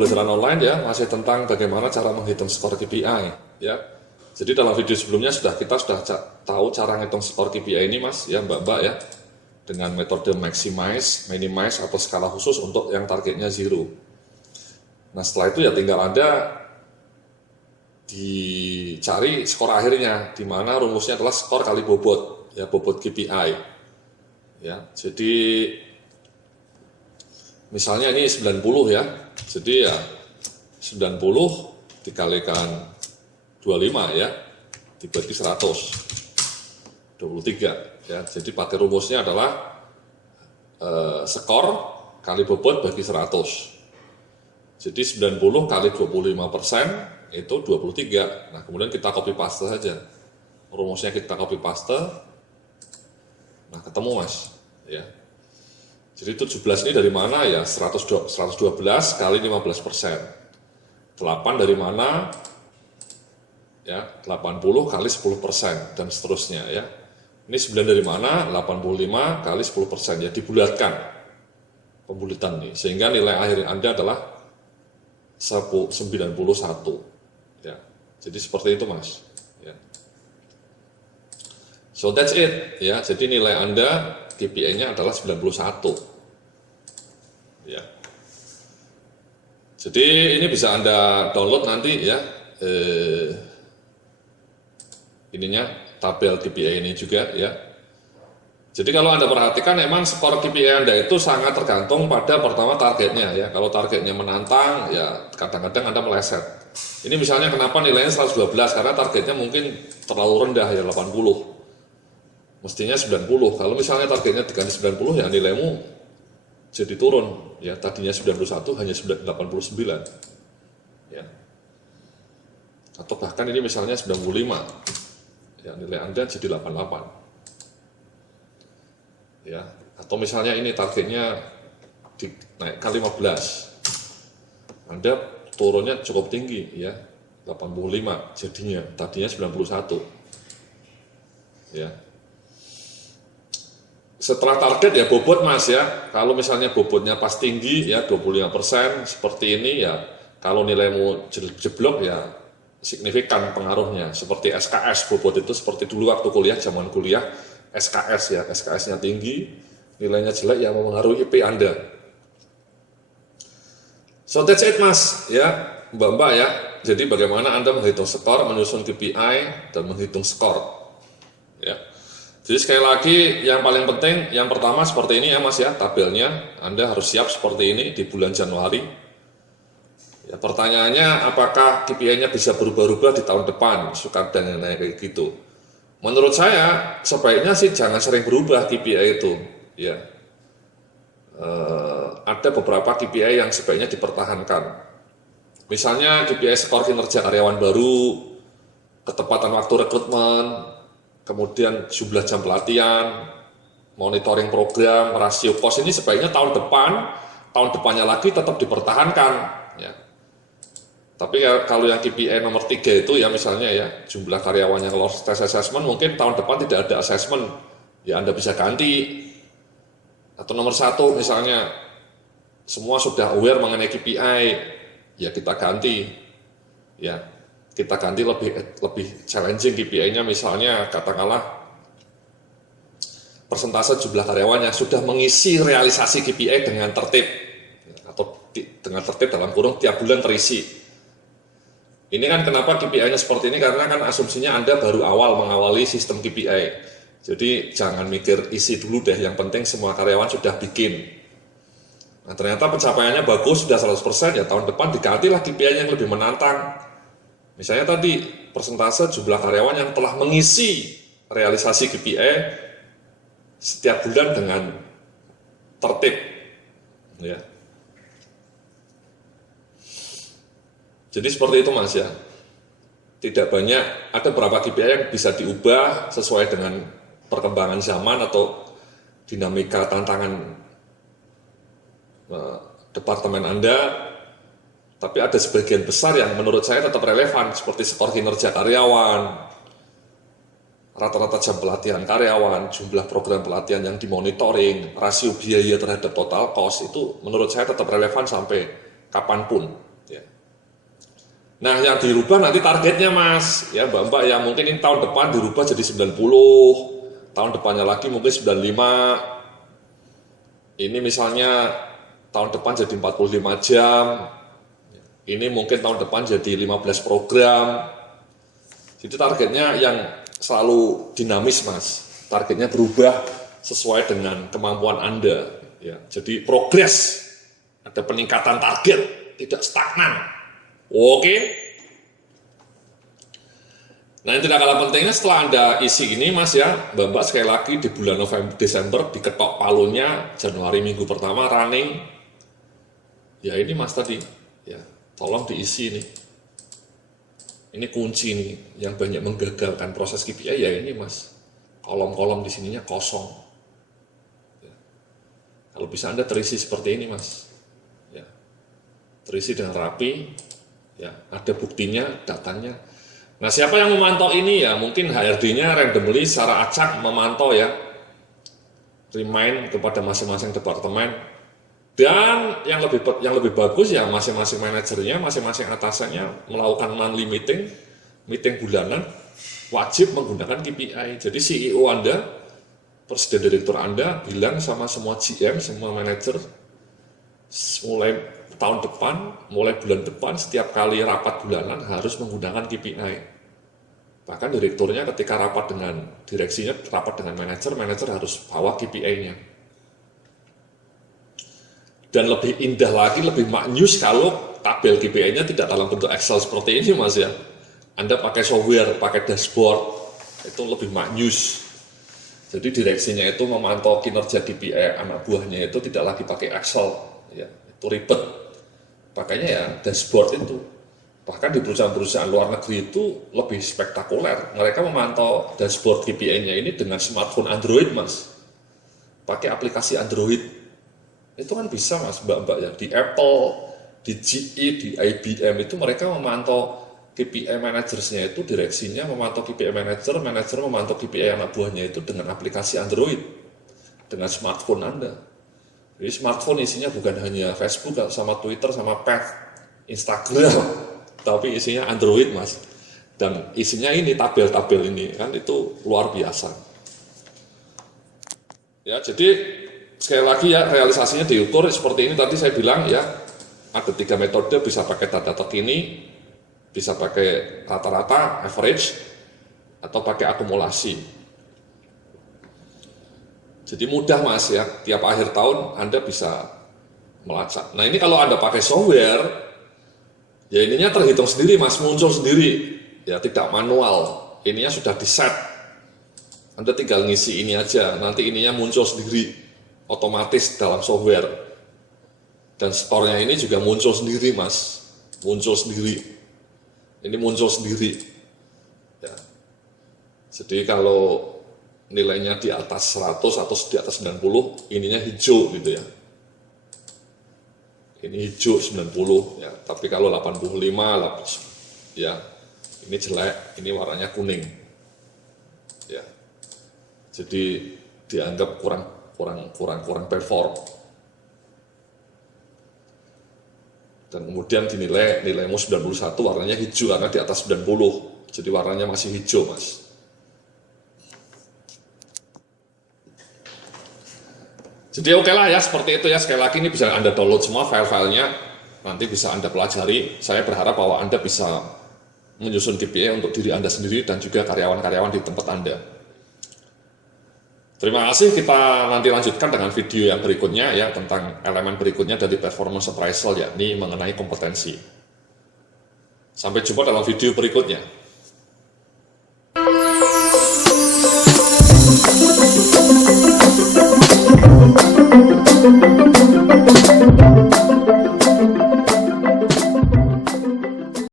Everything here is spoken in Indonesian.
pembelajaran online ya, masih tentang bagaimana cara menghitung skor KPI ya. Jadi dalam video sebelumnya kita sudah tahu cara menghitung skor KPI ini Mas ya, Mbak-mbak ya, dengan metode maximize, minimize atau skala khusus untuk yang targetnya 0. Nah setelah itu ya tinggal Anda dicari skor akhirnya, di mana rumusnya adalah skor kali bobot ya, bobot KPI ya. Jadi misalnya ini 90 ya, jadi ya 90 dikalikan 25 ya, dibagi 100, 23 ya. Jadi pakai rumusnya adalah skor kali bobot bagi 100. Jadi 90 kali 25% itu 23. Nah kemudian kita copy paste saja, rumusnya kita copy paste, nah ketemu Mas ya. Jadi 17 ini dari mana ya? 112 kali 15%. 8 dari mana? Ya, 80 kali 10% dan seterusnya ya. Ini 9 dari mana? 85 kali 10% ya, dibulatkan pembulatan nih. Sehingga nilai akhir Anda adalah 91 ya. Jadi seperti itu Mas ya. So that's it ya. Jadi nilai Anda KPI-nya adalah 91 ya. Jadi ini bisa Anda download nanti ya, ininya tabel KPI ini juga ya. Jadi kalau Anda perhatikan memang skor KPI Anda itu sangat tergantung pada pertama targetnya ya. Kalau targetnya menantang ya kadang-kadang Anda meleset. Ini misalnya kenapa nilainya 112, karena targetnya mungkin terlalu rendah ya, 80. Mestinya 90. Kalau misalnya targetnya diganti 90 ya nilaimu jadi turun ya, tadinya 91 hanya 89 ya. Atau bahkan ini misalnya 95 ya, nilai Anda jadi 88 ya. Atau misalnya ini targetnya dinaikkan 15, Anda turunnya cukup tinggi ya, 85 jadinya, tadinya 91 ya. Setelah target ya bobot Mas ya, kalau misalnya bobotnya pas tinggi ya 25% seperti ini ya, kalau nilaimu jeblok ya signifikan pengaruhnya. Seperti SKS bobot itu seperti dulu waktu kuliah, zaman kuliah SKS ya, SKS-nya tinggi, nilainya jelek ya mempengaruhi IP Anda. So that's it Mas ya, Mbak-mbak ya. Jadi bagaimana Anda menghitung skor, menyusun KPI dan menghitung skor ya. Jadi sekali lagi yang paling penting, yang pertama seperti ini ya Mas ya, tabelnya Anda harus siap seperti ini di bulan Januari ya. Pertanyaannya apakah KPI-nya bisa berubah-ubah di tahun depan, suka dan naik kayak gitu. Menurut saya sebaiknya sih jangan sering berubah KPI itu ya. Ada beberapa KPI yang sebaiknya dipertahankan. Misalnya KPI skor kinerja karyawan baru, ketepatan waktu rekrutmen, kemudian jumlah jam pelatihan, monitoring program, rasio cost, ini sebaiknya tahun depannya lagi tetap dipertahankan ya. Tapi ya, kalau yang KPI nomor 3 itu ya misalnya ya, jumlah karyawan yang lolos tes assessment, mungkin tahun depan tidak ada assessment ya, Anda bisa ganti. Atau nomor 1 misalnya semua sudah aware mengenai KPI ya, kita ganti ya. Kita ganti lebih challenging KPI-nya, misalnya katakanlah persentase jumlah karyawan yang sudah mengisi realisasi KPI dengan tertib, atau dengan tertib dalam kurung tiap bulan terisi. Ini kan kenapa KPI-nya seperti ini, karena kan asumsinya Anda baru mengawali sistem KPI. Jadi jangan mikir isi dulu deh, yang penting semua karyawan sudah bikin. Nah ternyata pencapaiannya bagus, sudah 100%, ya tahun depan digantilah KPI yang lebih menantang. Misalnya tadi persentase jumlah karyawan yang telah mengisi realisasi KPI setiap bulan dengan tertib ya. Jadi seperti itu Mas ya. Tidak banyak, ada beberapa KPI yang bisa diubah sesuai dengan perkembangan zaman atau dinamika tantangan departemen Anda. Tapi ada sebagian besar yang menurut saya tetap relevan, seperti skor kinerja karyawan, rata-rata jam pelatihan karyawan, jumlah program pelatihan yang dimonitoring, rasio biaya terhadap total cost, itu menurut saya tetap relevan sampai kapanpun. Ya. Nah, yang dirubah nanti targetnya Mas, ya Mbak-mbak ya, mungkin ini tahun depan dirubah jadi 90, tahun depannya lagi mungkin 95, ini misalnya tahun depan jadi 45 jam, ini mungkin tahun depan jadi 15 program. Jadi targetnya yang selalu dinamis Mas, targetnya berubah sesuai dengan kemampuan Anda. Ya, jadi progres, ada peningkatan target, tidak stagnan. Oke. Nah, yang tidak kalah pentingnya setelah Anda isi ini Mas ya, Mbak sekali lagi di bulan November Desember diketok palunya, Januari minggu pertama running. Ya ini Mas tadi, ya tolong diisi ini. Ini kunci nih yang banyak menggagalkan proses KPI ya ini Mas. Kolom-kolom di sininya kosong. Ya. Kalau bisa Anda terisi seperti ini Mas. Ya. Terisi dengan rapi. Ya, ada buktinya, datanya. Nah, siapa yang memantau ini ya? Mungkin HRD-nya randomly secara acak memantau ya. Remind kepada masing-masing departemen. Dan yang lebih bagus ya masing-masing manajernya, masing-masing atasannya melakukan monthly meeting bulanan, wajib menggunakan KPI. Jadi CEO Anda, presiden direktur Anda bilang sama semua GM, semua manajer, mulai tahun depan, mulai bulan depan, setiap kali rapat bulanan harus menggunakan KPI. Bahkan direkturnya ketika rapat dengan direksinya, rapat dengan manajer harus bawa KPI-nya. Dan lebih indah lagi, lebih maknyus kalau tabel KPI-nya tidak dalam bentuk Excel seperti ini Mas ya. Anda pakai software, pakai dashboard, itu lebih maknyus. Jadi direksinya itu memantau kinerja KPI anak buahnya itu tidak lagi pakai Excel, ya, itu ribet. Makanya ya dashboard itu, bahkan di perusahaan-perusahaan luar negeri itu lebih spektakuler. Mereka memantau dashboard KPI-nya ini dengan smartphone Android Mas, pakai aplikasi Android. Itu kan bisa Mas, Mbak-mbak ya, di Apple, di GE, di IBM itu mereka memantau KPI manajersnya itu, direksinya memantau KPI manajer memantau KPI anak buahnya itu dengan aplikasi Android, dengan smartphone Anda. Jadi smartphone isinya bukan hanya Facebook sama Twitter sama Instagram, tapi isinya Android Mas. Dan isinya ini tabel-tabel ini kan itu luar biasa. Ya, jadi sekali lagi ya realisasinya diukur seperti ini tadi saya bilang ya, ada 3 metode, bisa pakai data terkini, bisa pakai rata-rata, average, atau pakai akumulasi. Jadi mudah Mas ya, tiap akhir tahun Anda bisa melacak. Nah ini kalau Anda pakai software, ya ininya terhitung sendiri Mas, muncul sendiri, ya tidak manual, ininya sudah di-set. Anda tinggal ngisi ini aja, nanti ininya muncul sendiri, otomatis dalam software. Dan store-nya ini juga muncul sendiri Mas, muncul sendiri. Ini muncul sendiri. Ya. Jadi kalau nilainya di atas 100 atau di atas 90, ininya hijau gitu ya. Ini hijau 90 ya, tapi kalau 85 ya ini jelek, ini warnanya kuning. Ya. Jadi dianggap kurang perform. Dan kemudian dinilai nilaimu 91 warnanya hijau karena di atas 90. Jadi warnanya masih hijau, Mas. Jadi oke lah ya, seperti itu ya. Sekali lagi ini bisa Anda download semua file-filenya, nanti bisa Anda pelajari. Saya berharap bahwa Anda bisa menyusun KPI untuk diri Anda sendiri dan juga karyawan-karyawan di tempat Anda. Terima kasih, kita nanti lanjutkan dengan video yang berikutnya ya, tentang elemen berikutnya dari performance appraisal, yakni mengenai kompetensi. Sampai jumpa dalam video berikutnya.